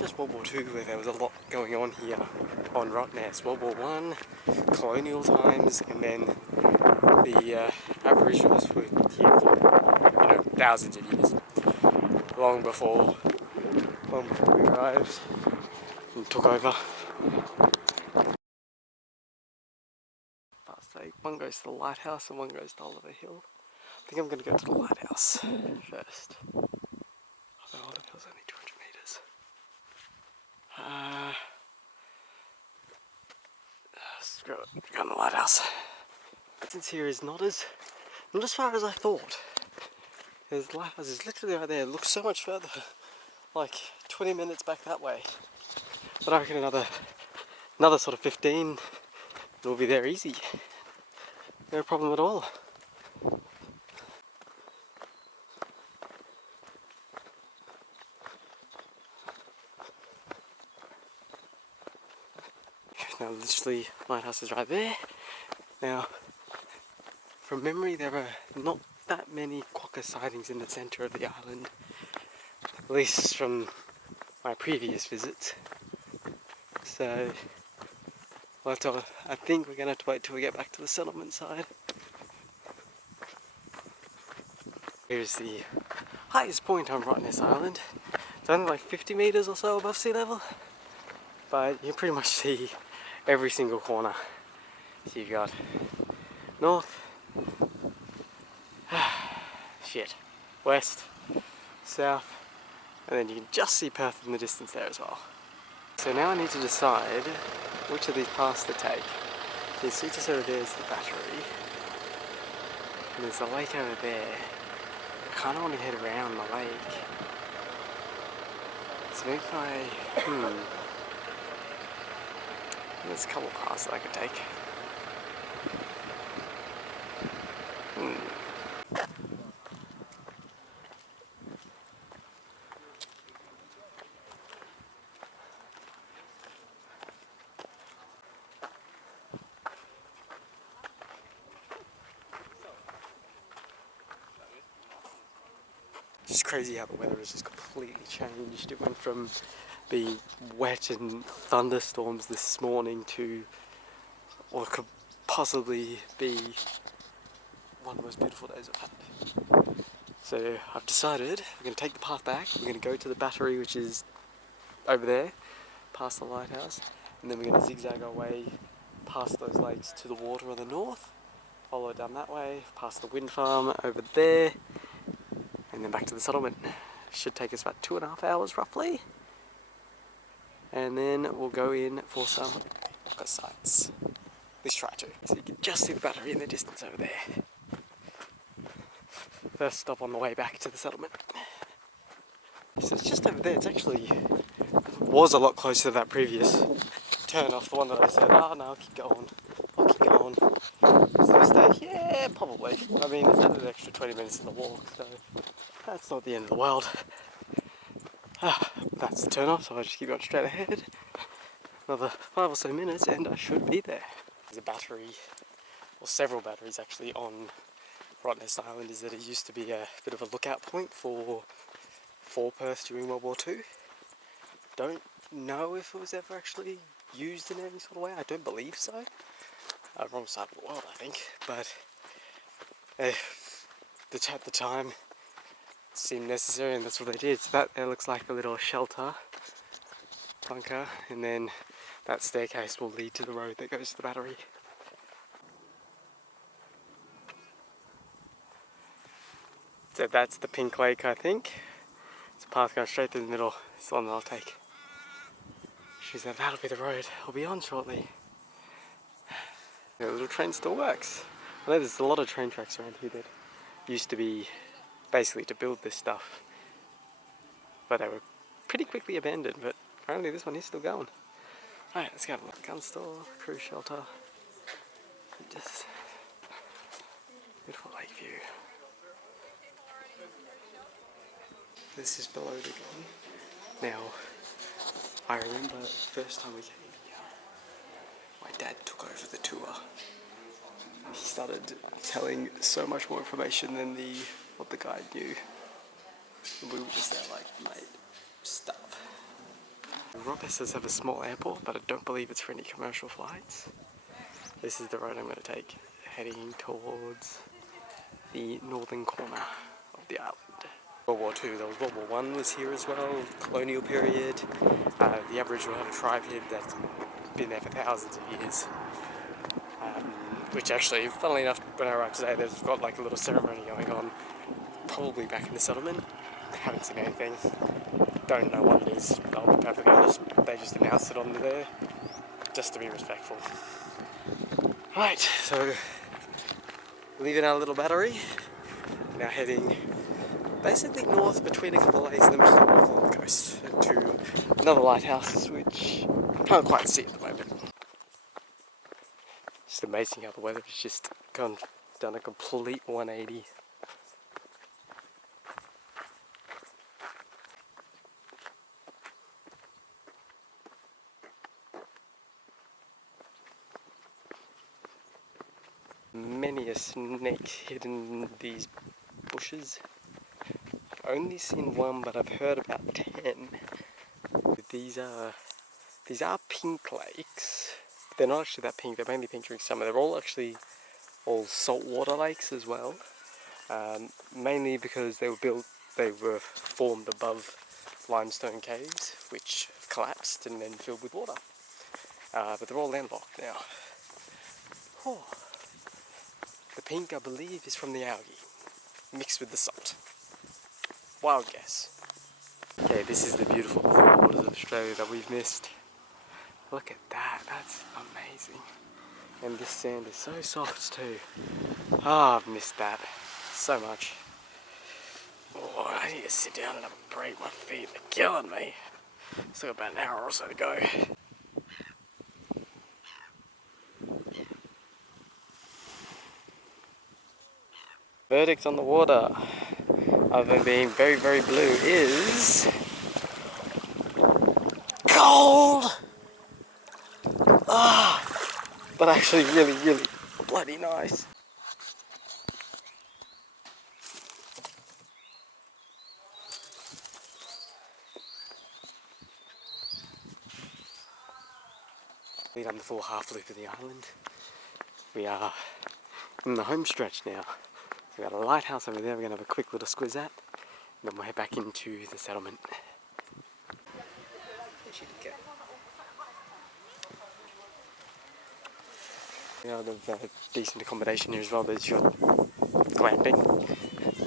just World War II where there was a lot going on here on Rottnest. World War I, colonial times, and then the Aboriginals were here for, you know, thousands of years. Long before we arrived and took over. One goes to the lighthouse and one goes to Oliver Hill. I think I'm going to go to the lighthouse first. Although Oliver Hill's only 200 metres. Screw it, go to the lighthouse. The distance here is not as far as I thought. The lighthouse is literally right there. It looks so much further, like 20 minutes back that way. But I reckon another sort of 15 and we'll be there easy. No problem at all. Now literally, lighthouse is right there. Now, from memory there are not that many Quokka sightings in the centre of the island. At least from my previous visits. So, I think we're going to have to wait till we get back to the settlement side. Here's the highest point on Rottnest Island. It's only like 50 metres or so above sea level. But you can pretty much see every single corner. So you've got north, west, south, and then you can just see Perth in the distance there as well. So now I need to decide which of these paths to take. So you see just over there is the battery, and there's a lake over there. I kind of want to head around the lake. So maybe if there's a couple of paths that I could take. It's just crazy how the weather has just completely changed. It went from being wet and thunderstorms this morning to what could possibly be one of the most beautiful days I've had. So I've decided we're going to take the path back. We're going to go to the battery, which is over there, past the lighthouse, and then we're going to zigzag our way past those lakes to the water on the north, follow down that way, past the wind farm over there, and then back to the settlement. Should take us about 2.5 hours roughly. And then we'll go in for some Quokka sites. At least try to. So you can just see the battery in the distance over there. First stop on the way back to the settlement. So it's just over there. It's actually was a lot closer to that previous turn off, the one that I said, oh no, I'll keep going. Is it a mistake? Yeah, probably. I mean, it's added an extra 20 minutes to the walk, so that's not the end of the world. That's the turn off, so I just keep going straight ahead. Another 5 or so minutes and I should be there. There's a battery, or several batteries actually, on Rottnest Island. Is that it used to be a bit of a lookout point for Perth during World War II. Don't know if it was ever actually used in any sort of way. I don't believe so. Wrong side of the world, I think. But at the time it seemed necessary, and that's what they did. So that there looks like a little shelter bunker, and then that staircase will lead to the road that goes to the battery. So that's the pink lake, I think. It's a path going straight through the middle. It's the one that I'll take. She said that'll be the road I'll be on shortly. The little train still works. I know there's a lot of train tracks around here that used to be basically to build this stuff, but they were pretty quickly abandoned, but apparently this one is still going. Alright, let's go have a look. Gun store, cruise shelter, just beautiful lake view. This is below the gun. Now, I remember the first time we came here, my dad took over the tour. He started telling so much more information than what the guide knew. And we were just there like, mate, stop. Rottnest does have a small airport, but I don't believe it's for any commercial flights. This is the road I'm going to take, heading towards the northern corner of the island. World War II, there was World War One was here as well, colonial period. The Aboriginal had a tribe here that's been there for thousands of years. Which actually, funnily enough, when I arrived today, they've got like a little ceremony going on, probably back in the settlement. Haven't seen anything. Don't know what it is, I'll be perfectly honest. They just announced it on there, just to be respectful. Right, so leaving our little battery, now heading basically north between a couple of lakes, and then we're just going to walk along the coast to another lighthouse, which I can't quite see at the moment. Just amazing how the weather has just done a complete 180. Many a snake hidden in these bushes. I've only seen one, but I've heard about 10. These are pink lakes. They're not actually that pink, they're mainly pink during summer. They're all actually all saltwater lakes as well. Mainly because they were formed above limestone caves, which collapsed and then filled with water. But they're all landlocked now. Oh. The pink, I believe, is from the algae, mixed with the salt. Wild guess. Okay, this is the beautiful blue waters of Australia that we've missed. Look at that, that's amazing. And this sand is so soft too. Ah, I've missed that so much. Oh, I need to sit down and have a break. My feet are killing me. Still got about an hour or so to go. Verdict on the water, other than being very, very blue, is cold! Ah, but actually really, really bloody nice. We've done the full half loop of the island. We are in the home stretch now. We've got a lighthouse over there we're going to have a quick little squiz at, and then we'll head back into the settlement. We have decent accommodation here as well. There's your glamping.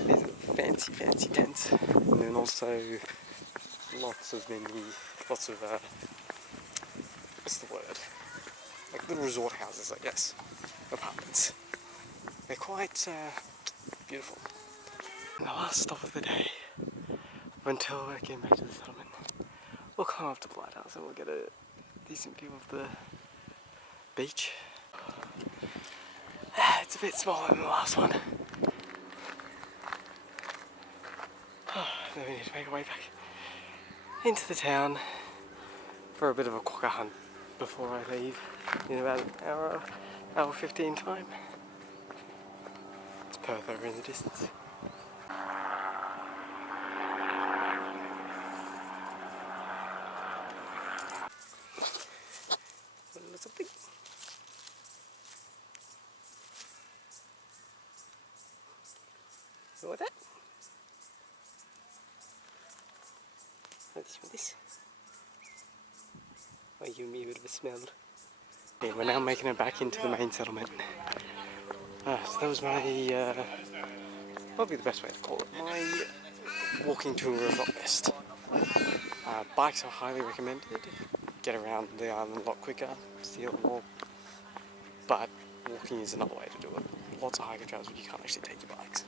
These are fancy, fancy tents. And then also lots of what's the word? Like little resort houses, I guess. Apartments. They're quite beautiful. And the last stop of the day, until I get back to the settlement, we'll climb up to the lighthouse and we'll get a decent view of the beach. It's a bit smaller than the last one. Then we need to make our way back into the town for a bit of a quokka hunt before I leave in about an hour 15 time. It's Perth over in the distance. Something. You want that? What's this? Oh, you give me a bit of a smell. Okay, we're now making it back into the main settlement. So that was my, probably the best way to call it, my walking tour of Rottnest. Bikes are highly recommended. Get around the island a lot quicker, see a lot more. But walking is another way to do it. Lots of hiking trails where you can't actually take your bikes.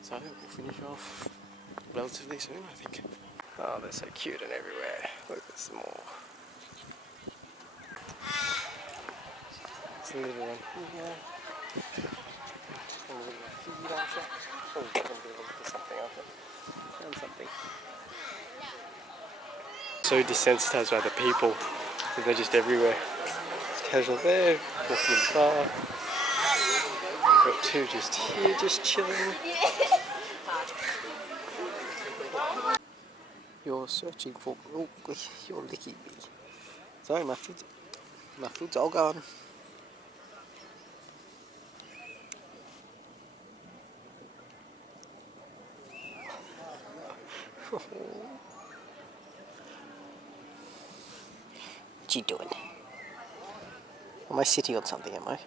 So we'll finish off relatively soon, I think. Oh, they're so cute and everywhere. Look, there's some more. There's a little one here. A little feed after. Oh, I'm going to be able to look at something after. Found something. So desensitized by the people, because they're just everywhere. It's casual there, walking in the bar. We've got two just here, just chilling. You're searching for... Oh, you're licking me. Sorry, my food's all gone. What you doing? Am I sitting on something, am I?